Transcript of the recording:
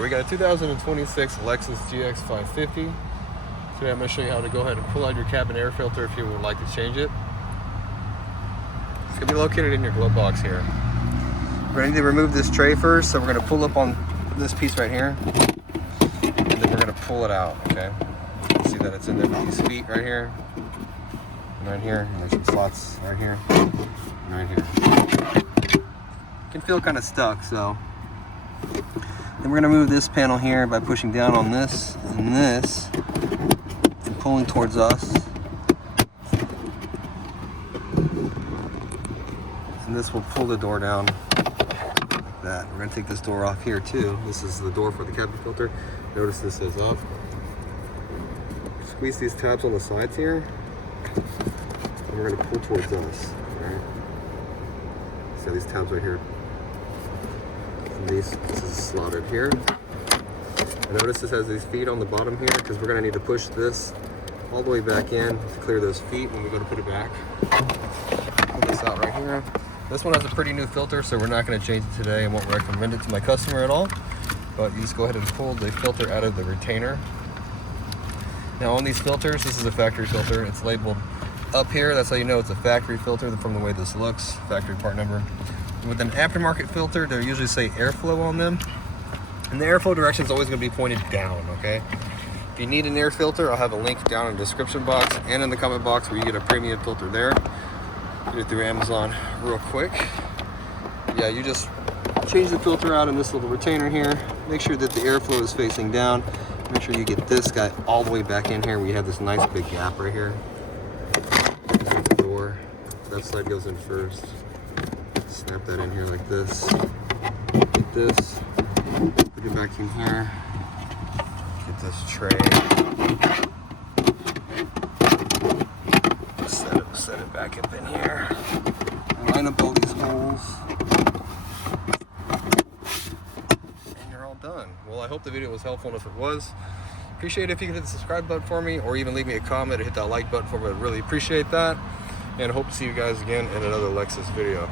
We got a 2026 Lexus GX550. Today I'm going to show you how to go ahead and pull out your cabin air filter if you would like to change it. It's going to be located in your glove box here. We're going to need to remove this tray first, so we're going to pull up on this piece right here, and then we're going to pull it out, okay? See that it's in there with these feet right here, and right here, and there's some slots right here, and right here. It can feel kind of stuck, so. Then we're going to move this panel here by pushing down on this and this and pulling towards us. And this will pull the door down like that. We're going to take this door off here too. This is the door for the cabin filter. Notice this is up. Squeeze these tabs on the sides here. And we're going to pull towards us. Right? So these tabs right here. This is slotted here. And notice this has these feet on the bottom here because we're going to need to push this all the way back in to clear those feet when we go to put it back. Pull this out right here. This one has a pretty new filter, so we're not going to change it today. I won't recommend it to my customer at all. But you just go ahead and pull the filter out of the retainer. Now on these filters, this is a factory filter. It's labeled up here. That's how you know it's a factory filter from the way this looks. Factory part number. With an aftermarket filter, they usually say airflow on them, and the airflow direction is always going to be pointed down, okay? If you need an air filter, I'll have a link down in the description box and in the comment box where you get a premium filter there. Get it through Amazon real quick. Yeah, you just change the filter out in this little retainer here. Make sure that the airflow is facing down. Make sure you get this guy all the way back in here. We have this nice big gap right here. There's the door. That side goes in first. Snap that in here like this. Get this. Put it back in here. Get this tray. Set it back up in here. Line up all these holes. And you're all done. Well, I hope the video was helpful, and if it was, appreciate it if you could hit the subscribe button for me, or even leave me a comment or hit that like button for me. I'd really appreciate that. And I hope to see you guys again in another Lexus video.